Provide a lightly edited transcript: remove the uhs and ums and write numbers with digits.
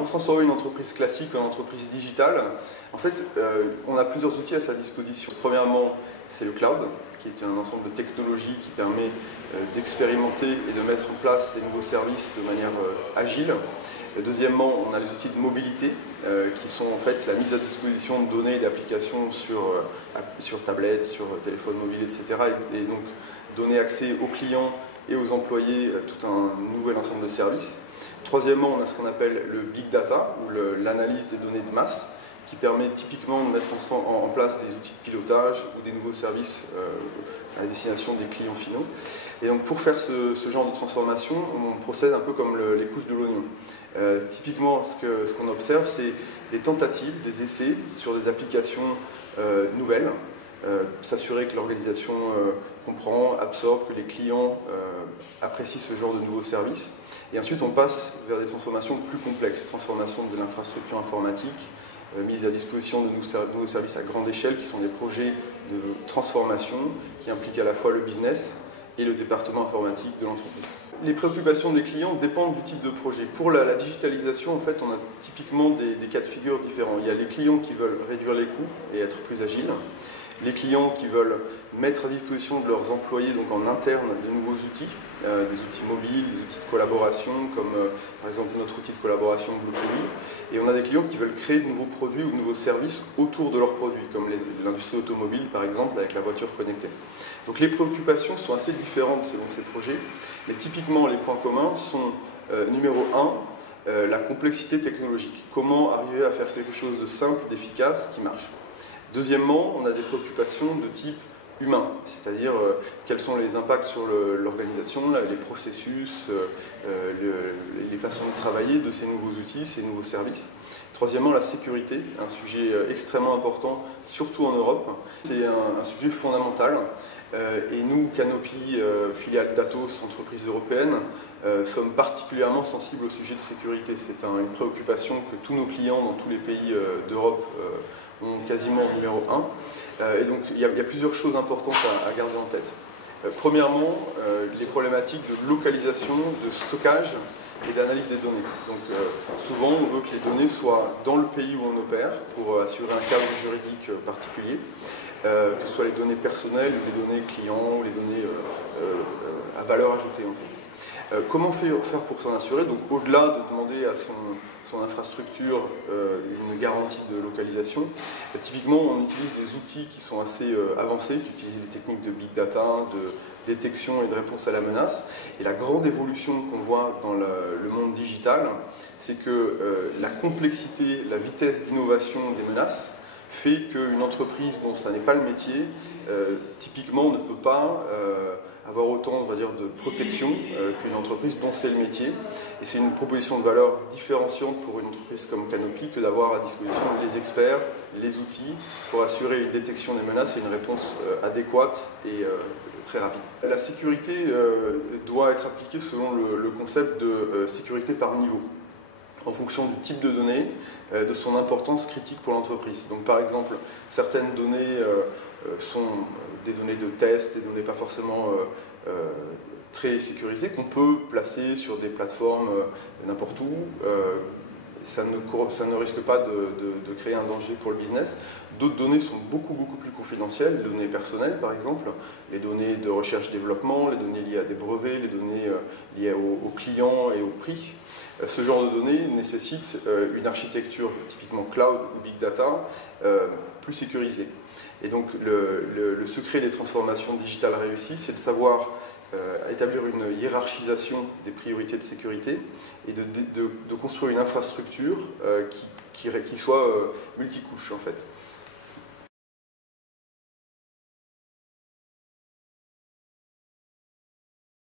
pour transformer une entreprise classique en entreprise digitale, en fait, on a plusieurs outils à sa disposition. Premièrement, c'est le cloud, qui est un ensemble de technologies qui permet d'expérimenter et de mettre en place des nouveaux services de manière agile. Deuxièmement, on a les outils de mobilité, qui sont en fait la mise à disposition de données et d'applications sur tablette, sur téléphone mobile, etc. Et donc donner accès aux clients et aux employés tout un nouvel ensemble de services. Troisièmement, on a ce qu'on appelle le big data, ou l'analyse des données de masse, qui permet typiquement de mettre en place des outils de pilotage ou des nouveaux services à destination des clients finaux. Et donc pour faire ce genre de transformation, on procède un peu comme les couches de l'oignon. Typiquement, ce qu'on observe, c'est des tentatives, des essais sur des applications nouvelles, s'assurer que l'organisation comprend, absorbe, que les clients apprécient ce genre de nouveaux services. Et ensuite, on passe vers des transformations plus complexes, transformation de l'infrastructure informatique, mise à disposition de nouveaux services à grande échelle, qui sont des projets de transformation qui impliquent à la fois le business et le département informatique de l'entreprise. Les préoccupations des clients dépendent du type de projet. Pour la digitalisation, en fait, on a typiquement des cas de figure différents. Il y a les clients qui veulent réduire les coûts et être plus agiles. Les clients qui veulent mettre à disposition de leurs employés, donc en interne, de nouveaux outils, des outils mobiles, des outils de collaboration, comme par exemple notre outil de collaboration Blueberry. Et on a des clients qui veulent créer de nouveaux produits ou de nouveaux services autour de leurs produits, comme l'industrie automobile par exemple, avec la voiture connectée. Donc les préoccupations sont assez différentes selon ces projets, mais typiquement les points communs sont numéro 1, la complexité technologique. Comment arriver à faire quelque chose de simple, d'efficace, qui marche. Deuxièmement, on a des préoccupations de type humain, c'est-à-dire quels sont les impacts sur l'organisation, les processus, les façons de travailler de ces nouveaux outils, ces nouveaux services. Troisièmement, la sécurité, un sujet extrêmement important, surtout en Europe. C'est un sujet fondamental. Et nous, Canopy, filiale d'Atos, entreprise européenne, sommes particulièrement sensibles au sujet de sécurité. C'est une préoccupation que tous nos clients dans tous les pays d'Europe ont quasiment numéro 1. Et donc il y a plusieurs choses importantes à garder en tête. Premièrement, les problématiques de localisation, de stockage et d'analyse des données. Donc souvent on veut que les données soient dans le pays où on opère pour assurer un cadre juridique particulier. Que ce soit les données personnelles, ou les données clients, ou les données à valeur ajoutée en fait. Comment faire pour s'en assurer? Donc au-delà de demander à son infrastructure une garantie de localisation, typiquement on utilise des outils qui sont assez avancés, qui utilisent des techniques de big data, de détection et de réponse à la menace. Et la grande évolution qu'on voit dans le monde digital, c'est que la complexité, la vitesse d'innovation des menaces fait qu'une entreprise dont ça n'est pas le métier, typiquement ne peut pas avoir autant, on va dire, de protection qu'une entreprise dont c'est le métier. Et c'est une proposition de valeur différenciante pour une entreprise comme Canopy que d'avoir à disposition les experts, les outils pour assurer une détection des menaces et une réponse adéquate et très rapide. La sécurité doit être appliquée selon le concept de sécurité par niveau, en fonction du type de données, de son importance critique pour l'entreprise. Donc par exemple, certaines données sont des données de test, des données pas forcément très sécurisées, qu'on peut placer sur des plateformes n'importe où. Ça ne risque pas de créer un danger pour le business. D'autres données sont beaucoup plus confidentielles, les données personnelles par exemple, les données de recherche-développement, les données liées à des brevets, les données liées aux clients et au prix. Ce genre de données nécessite une architecture typiquement cloud ou big data plus sécurisée. Et donc le secret des transformations digitales réussies, c'est de savoir établir une hiérarchisation des priorités de sécurité et de construire une infrastructure qui soit multicouche en fait.